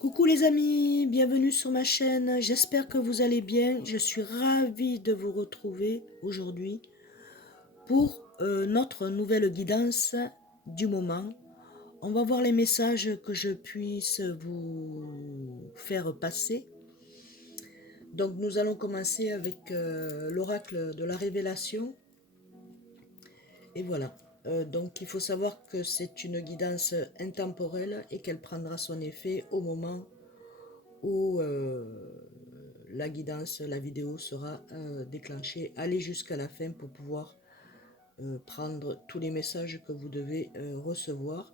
Coucou les amis, bienvenue sur ma chaîne, j'espère que vous allez bien. Je suis ravie de vous retrouver aujourd'hui pour notre nouvelle guidance du moment. On va voir les messages que je puisse vous faire passer. Donc nous allons commencer avec l'oracle de la révélation. Et voilà. Donc il faut savoir que c'est une guidance intemporelle et qu'elle prendra son effet au moment où la guidance, la vidéo sera déclenchée. Allez jusqu'à la fin pour pouvoir prendre tous les messages que vous devez recevoir.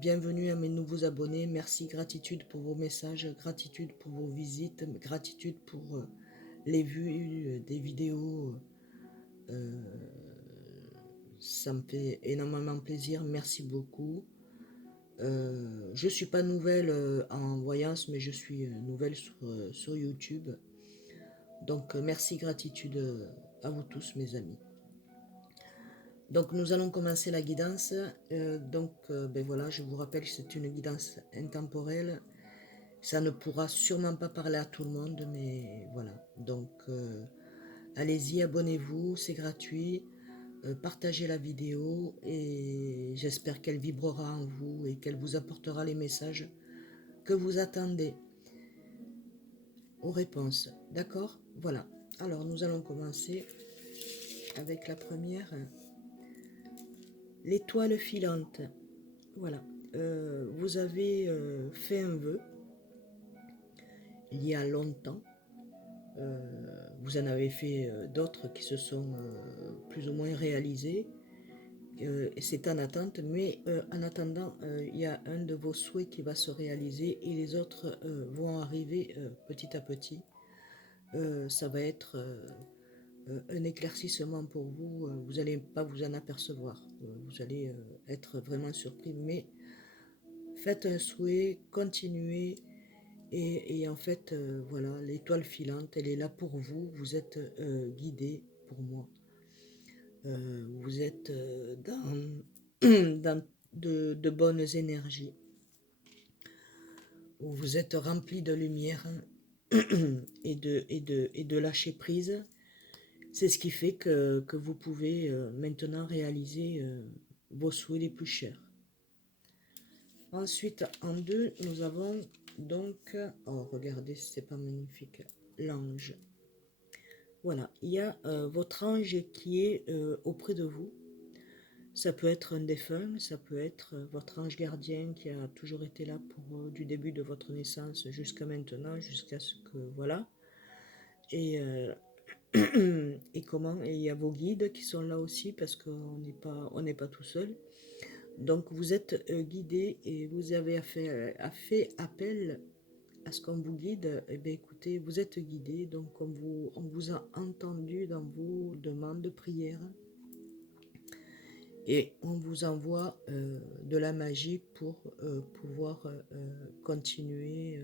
Bienvenue à mes nouveaux abonnés. Merci, gratitude pour vos messages, gratitude pour vos visites, gratitude pour les vues des vidéos. Euh, Ça me fait énormément plaisir. Merci beaucoup. Je ne suis pas nouvelle en voyance, mais je suis nouvelle sur YouTube. Donc, merci, gratitude à vous tous, mes amis. Donc, nous allons commencer la guidance. Ben voilà, je vous rappelle que c'est une guidance intemporelle. Ça ne pourra sûrement pas parler à tout le monde, mais voilà. Donc, allez-y, abonnez-vous, c'est gratuit. Partagez la vidéo et j'espère qu'elle vibrera en vous et qu'elle vous apportera les messages que vous attendez aux réponses. D'accord? Voilà. Alors, nous allons commencer avec la première, l'étoile filante. Voilà. Vous avez fait un vœu il y a longtemps. Euh, Vous en avez fait d'autres qui se sont plus ou moins réalisés. Et c'est en attente, mais en attendant, il y a un de vos souhaits qui va se réaliser et les autres vont arriver petit à petit. Ça va être un éclaircissement pour vous. Vous n'allez pas vous en apercevoir. Vous allez être vraiment surpris, mais faites un souhait, continuez. Et en fait, voilà, l'étoile filante, elle est là pour vous. Vous êtes guidé pour moi. Vous êtes dans de bonnes énergies. Vous êtes rempli de lumière et de lâcher prise. C'est ce qui fait que vous pouvez maintenant réaliser vos souhaits les plus chers. Ensuite, en deux, nous avons donc, oh regardez, c'est pas magnifique, l'ange. Voilà, il y a votre ange qui est auprès de vous. Ça peut être un défunt, ça peut être votre ange gardien qui a toujours été là pour du début de votre naissance jusqu'à maintenant, jusqu'à ce que voilà. Et, et comment? Et il y a vos guides qui sont là aussi parce qu'on n'est pas tout seul. Donc vous êtes guidé et vous avez fait appel à ce qu'on vous guide. Eh bien écoutez, vous êtes guidé, donc on vous a entendu dans vos demandes de prière. Et on vous envoie de la magie pour pouvoir continuer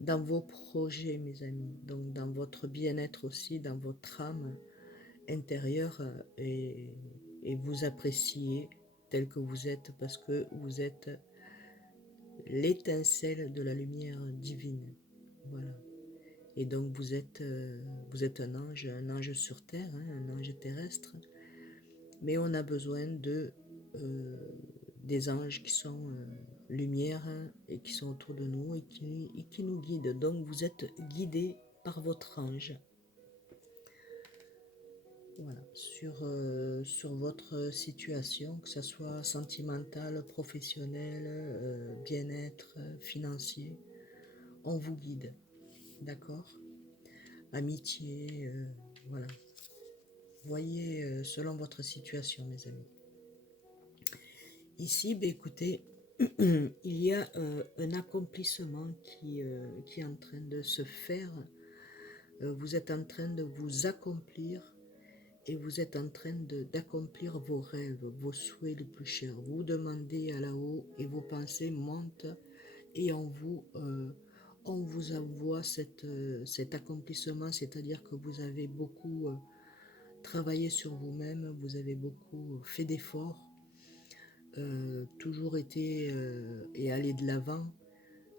dans vos projets, mes amis. Donc dans votre bien-être aussi, dans votre âme intérieure et vous apprécier tel que vous êtes parce que vous êtes l'étincelle de la lumière divine. Voilà. Et donc vous êtes un ange sur terre, hein, un ange terrestre. Mais on a besoin euh, des anges qui sont lumière et qui sont autour de nous et qui nous guident. Donc vous êtes guidés par votre ange. Voilà, sur votre situation, que ce soit sentimentale, professionnelle, bien-être, financier, on vous guide, d'accord? Amitié, voilà. Voyez selon votre situation, mes amis. Ici, ben, écoutez, il y a un accomplissement qui est en train de se faire. Vous êtes en train de vous accomplir et vous êtes en train d'accomplir vos rêves, vos souhaits les plus chers. Vous demandez à là-haut et vos pensées montent et on vous envoie cet accomplissement, c'est-à-dire que vous avez beaucoup travaillé sur vous-même, vous avez beaucoup fait d'efforts, toujours été et allé de l'avant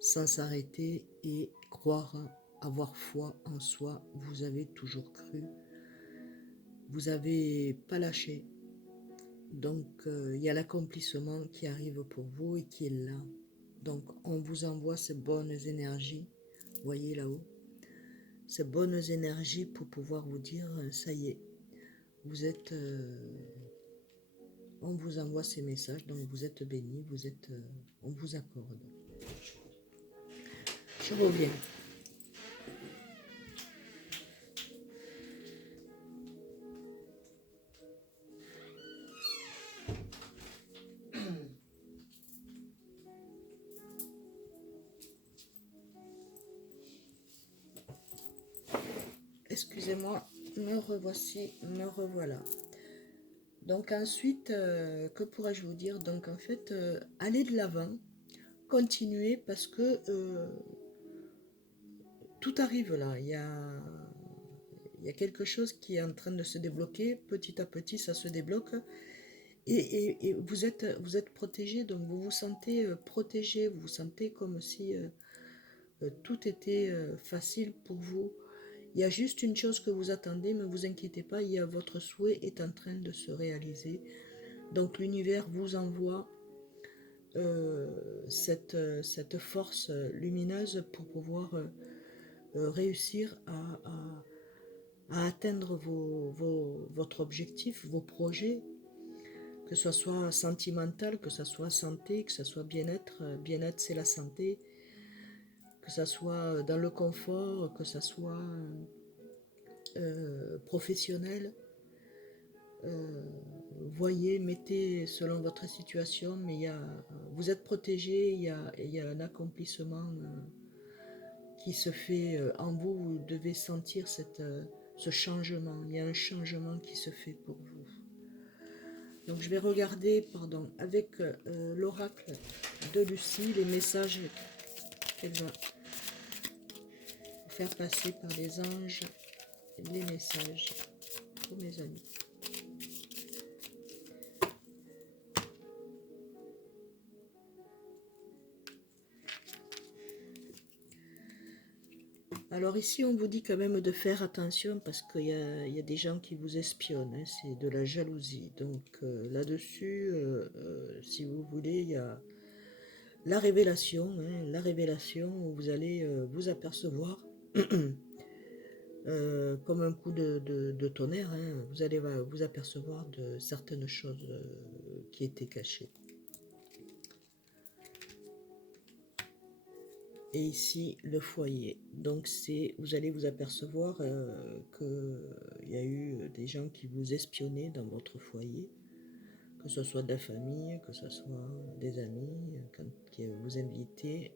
sans s'arrêter et croire, avoir foi en soi. Vous avez toujours cru, vous n'avez pas lâché. Donc il y a l'accomplissement qui arrive pour vous et qui est là. Donc on vous envoie ces bonnes énergies, voyez là-haut, ces bonnes énergies pour pouvoir vous dire, ça y est, vous êtes, on vous envoie ces messages, donc vous êtes bénis, vous êtes, on vous accorde. Je reviens. Excusez-moi, me revoici, me revoilà. Donc ensuite, que pourrais-je vous dire? Donc en fait, allez de l'avant, continuez parce que tout arrive là. Il y a quelque chose qui est en train de se débloquer. Petit à petit, ça se débloque. Et vous êtes protégé, donc vous vous sentez protégé, vous vous sentez comme si tout était facile pour vous. Il y a juste une chose que vous attendez, mais vous inquiétez pas, votre souhait est en train de se réaliser. Donc l'univers vous envoie cette force lumineuse pour pouvoir réussir à atteindre votre objectif, vos projets, que ce soit sentimental, que ce soit santé, que ce soit bien-être. Bien-être, c'est la santé. Que ce soit dans le confort, que ce soit professionnel. Voyez, mettez selon votre situation, mais vous êtes protégé, il y a un accomplissement qui se fait en vous. Vous devez sentir ce changement. Il y a un changement qui se fait pour vous. Donc je vais regarder, pardon, avec l'oracle de Lucie, les messages qu'elle va faire passer par les anges, les messages pour mes amis. Alors ici, on vous dit quand même de faire attention parce qu'il y a des gens qui vous espionnent, hein, c'est de la jalousie. Donc là-dessus, si vous voulez, il y a la révélation, hein, la révélation où vous allez vous apercevoir comme un coup de tonnerre, hein, vous allez vous apercevoir de certaines choses qui étaient cachées. Et ici, le foyer. Donc, vous allez vous apercevoir qu'il y a eu des gens qui vous espionnaient dans votre foyer, que ce soit de la famille, que ce soit des amis, qui vous invitaient.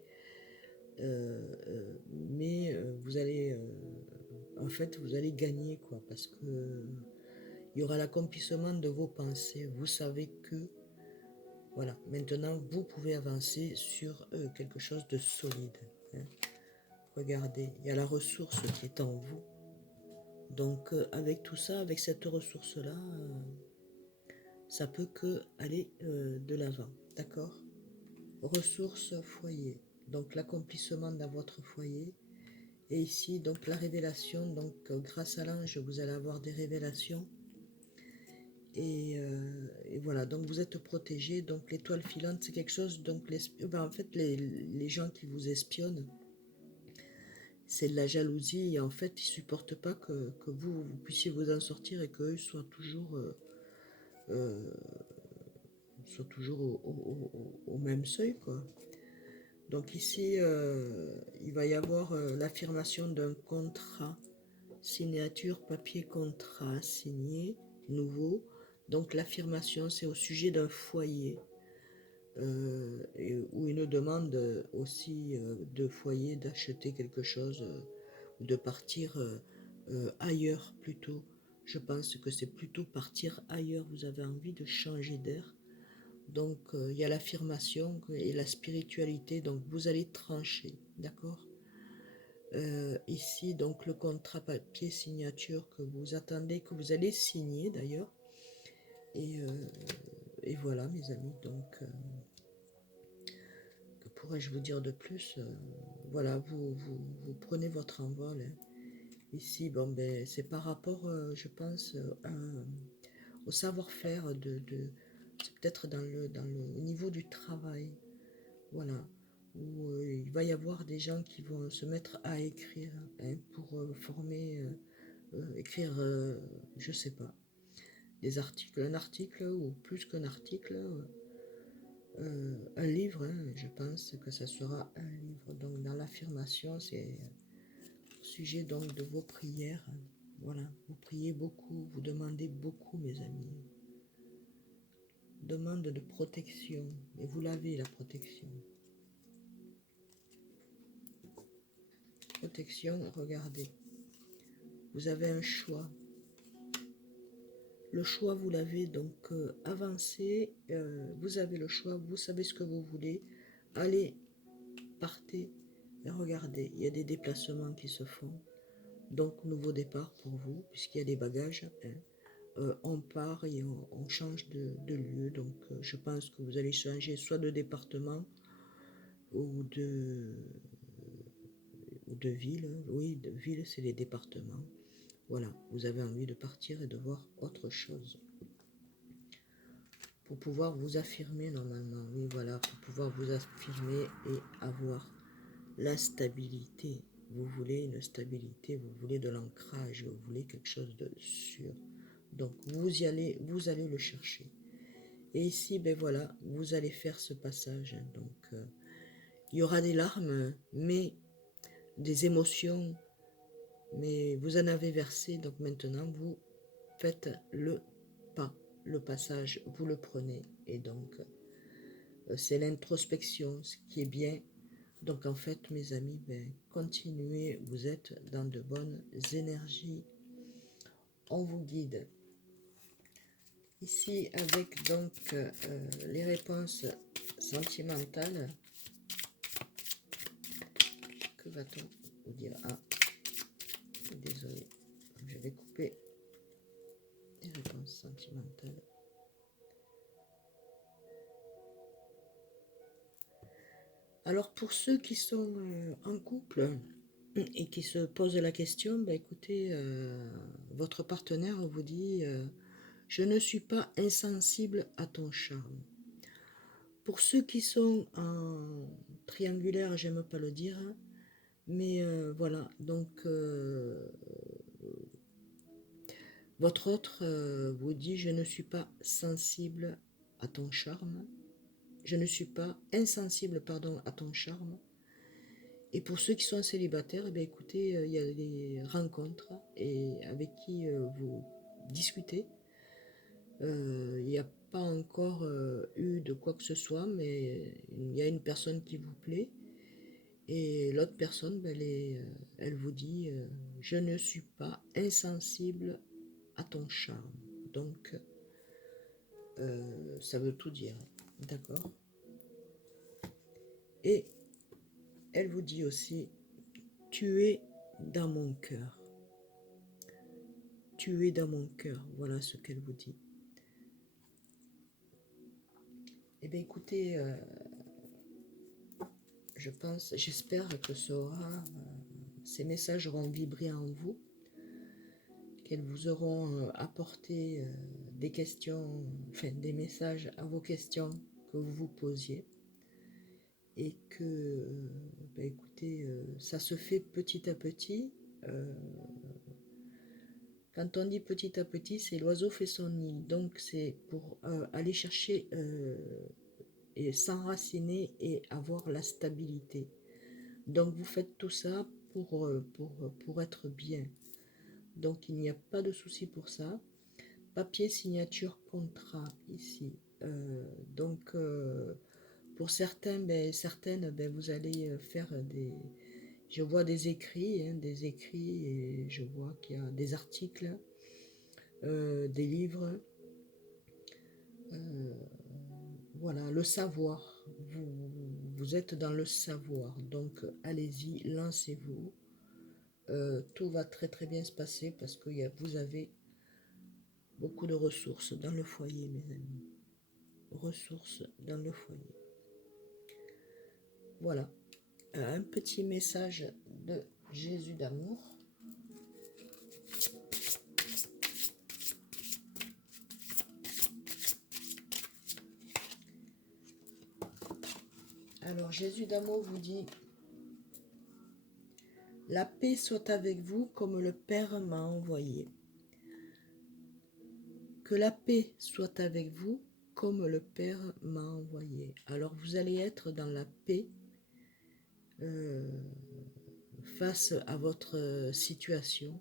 Mais vous allez, en fait, vous allez gagner, quoi, parce que il y aura l'accomplissement de vos pensées. Vous savez que, voilà, maintenant, vous pouvez avancer sur quelque chose de solide. Hein. Regardez, il y a la ressource qui est en vous. Donc avec tout ça, avec cette ressource-là, ça peut que aller de l'avant. D'accord? Ressource foyer. Donc l'accomplissement dans votre foyer. Et ici, donc la révélation. Donc grâce à l'ange, vous allez avoir des révélations. Et voilà, donc vous êtes protégé. Donc l'étoile filante, c'est quelque chose. Donc en fait, les gens qui vous espionnent, c'est de la jalousie et en fait ils supportent pas que vous puissiez vous en sortir et qu'eux soient toujours euh, au même seuil, quoi. Donc ici il va y avoir l'affirmation d'un contrat, signature, papier, contrat signé, nouveau. Donc l'affirmation c'est au sujet d'un foyer ou une demande aussi de foyer d'acheter quelque chose ou de partir ailleurs plutôt. Je pense que c'est plutôt partir ailleurs. Vous avez envie de changer d'air. Donc il y a l'affirmation et la spiritualité. Donc vous allez trancher, d'accord. Ici donc le contrat papier signature que vous attendez, que vous allez signer d'ailleurs. Et voilà mes amis. Donc pourrais-je vous dire de plus? Voilà, vous prenez votre envol, hein. Ici, bon, ben, c'est par rapport, je pense, au savoir-faire c'est peut-être au niveau du travail, voilà, où il va y avoir des gens qui vont se mettre à écrire, hein, pour écrire, je sais pas, des articles, un article ou plus qu'un article, un livre, hein, je pense que ça sera un livre. Donc dans l'affirmation, c'est au sujet donc de vos prières. Voilà, vous priez beaucoup, vous demandez beaucoup, mes amis. Demande de protection, et vous l'avez, la protection. Protection, regardez. Vous avez un choix. Le choix, vous l'avez, donc avancez, vous avez le choix, vous savez ce que vous voulez. Allez, partez et regardez, il y a des déplacements qui se font. Donc, nouveau départ pour vous, puisqu'il y a des bagages, hein. On part et on change de lieu. Donc, je pense que vous allez changer soit de département ou de ville. Oui, de ville, c'est les départements. Voilà, vous avez envie de partir et de voir autre chose. Pour pouvoir vous affirmer normalement. Oui, voilà, pour pouvoir vous affirmer et avoir la stabilité. Vous voulez une stabilité, vous voulez de l'ancrage, vous voulez quelque chose de sûr. Donc vous allez le chercher. Et ici, ben voilà, vous allez faire ce passage. Donc il y aura des larmes, mais des émotions, mais vous en avez versé. Donc maintenant, vous faites le pas, le passage, vous le prenez. Et donc, c'est l'introspection, ce qui est bien. Donc en fait, mes amis, ben, continuez, vous êtes dans de bonnes énergies. On vous guide. Ici, avec donc les réponses sentimentales, que va-t-on vous dire? Ah, désolé, je vais couper les réponses sentimentales. Alors pour ceux qui sont en couple et qui se posent la question, ben écoutez, votre partenaire vous dit je ne suis pas insensible à ton charme. Pour ceux qui sont en triangulaire, j'aime pas le dire, mais voilà, donc votre autre vous dit je ne suis pas sensible à ton charme, je ne suis pas insensible, pardon, à ton charme. Et pour ceux qui sont célibataires, eh bien, écoutez, il y a des rencontres et avec qui vous discutez. Il n'y a pas encore eu de quoi que ce soit, mais il y a une personne qui vous plaît. Et l'autre personne, ben, elle vous dit je ne suis pas insensible à ton charme. Donc, ça veut tout dire. D'accord? Et elle vous dit aussi tu es dans mon cœur. Tu es dans mon cœur. Voilà ce qu'elle vous dit. Eh bien, écoutez, je pense, j'espère que ces messages auront vibré en vous, qu'elles vous auront apporté des questions, enfin des messages à vos questions que vous vous posiez. Et que, ben, écoutez, ça se fait petit à petit. Quand on dit petit à petit, c'est l'oiseau fait son nid. Donc c'est pour aller chercher et s'enraciner et avoir la stabilité. Donc vous faites tout ça pour être bien. Donc il n'y a pas de souci pour ça. Papier, signature, contrat ici. Donc pour certains, certaines, vous allez faire des... Je vois des écrits, et je vois qu'il y a des articles, des livres. Voilà, le savoir. Vous êtes dans le savoir. Donc allez-y, lancez-vous. Tout va très très bien se passer parce que vous avez beaucoup de ressources dans le foyer, mes amis. Ressources dans le foyer. Voilà, un petit message de Jésus d'amour. Alors Jésus d'amour vous dit: la paix soit avec vous comme le Père m'a envoyé. Que la paix soit avec vous comme le Père m'a envoyé. Alors vous allez être dans la paix face à votre situation.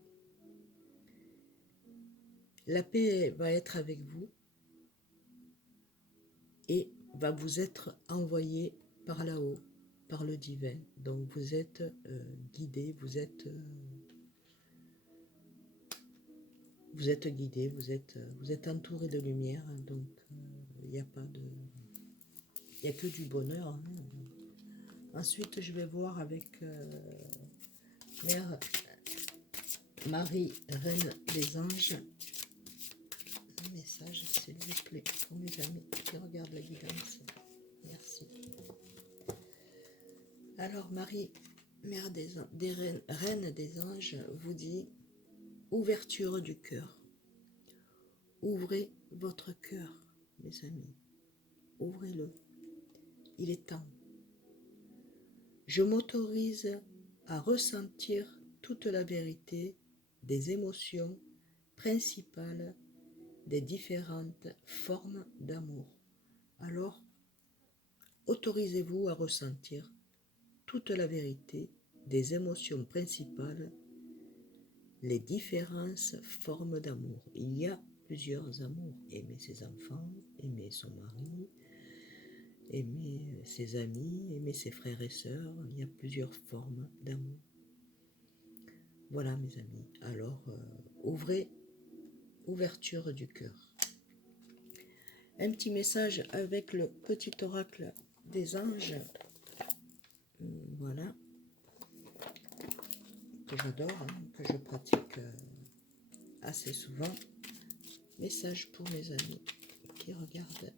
La paix va être avec vous et va vous être envoyée par là-haut, par le divin. Donc vous êtes guidé, vous êtes guidé, vous êtes entouré de lumière. Donc il n'y a pas de... Il n'y a que du bonheur. Hein. Ensuite, je vais voir avec Mère Marie, Reine des Anges. Un message, s'il vous plaît, pour mes amis qui regardent la guidance. Merci. Alors, Marie, Mère des Reines, Reine des Anges, vous dit: ouverture du cœur. Ouvrez votre cœur, mes amis. Ouvrez-le. Il est temps. Je m'autorise à ressentir toute la vérité des émotions principales des différentes formes d'amour. Alors, autorisez-vous à ressentir toute la vérité des émotions principales, les différentes formes d'amour. Il y a plusieurs amours. Aimer ses enfants, aimer son mari, aimer ses amis, aimer ses frères et sœurs. Il y a plusieurs formes d'amour. Voilà mes amis. Alors, ouverture du cœur. Un petit message avec le petit oracle des anges. Voilà. Que j'adore, hein, que je pratique assez souvent. Message pour mes amis qui regardent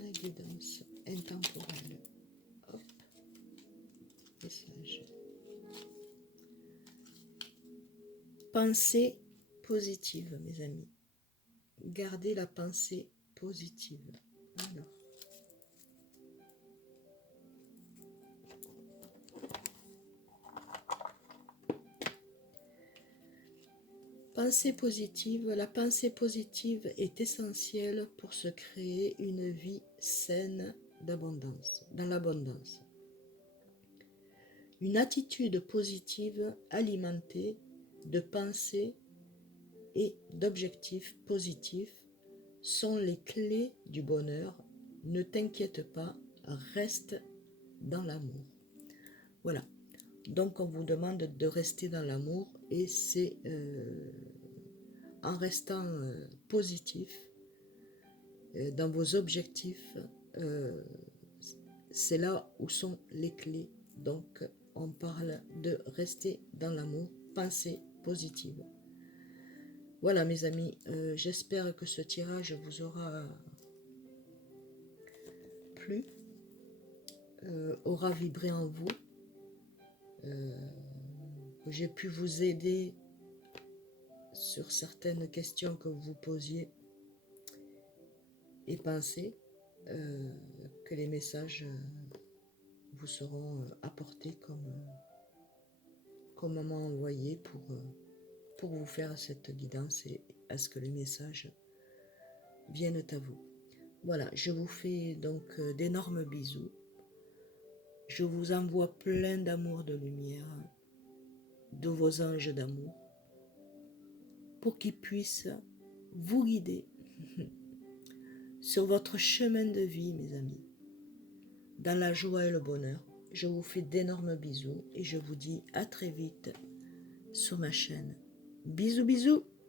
la guidance intemporelle. Hop. Message. Pensée positive, mes amis. Gardez la pensée positive. Alors. Pensée positive. La pensée positive est essentielle pour se créer une vie saine d'abondance, dans l'abondance. Une attitude positive alimentée de pensées et d'objectifs positifs sont les clés du bonheur. Ne t'inquiète pas, reste dans l'amour. Voilà. Donc on vous demande de rester dans l'amour et c'est en restant positif dans vos objectifs, c'est là où sont les clés. Donc on parle de rester dans l'amour, pensée positive. Voilà mes amis, j'espère que ce tirage vous aura plu, aura vibré en vous, que j'ai pu vous aider sur certaines questions que vous posiez et pensez que les messages vous seront apportés comme on m'a envoyé pour vous faire cette guidance et à ce que les messages viennent à vous. Voilà, je vous fais donc d'énormes bisous. Je vous envoie plein d'amour, de lumière, de vos anges d'amour, pour qu'ils puissent vous guider sur votre chemin de vie, mes amis, dans la joie et le bonheur. Je vous fais d'énormes bisous et je vous dis à très vite sur ma chaîne. Bisous, bisous!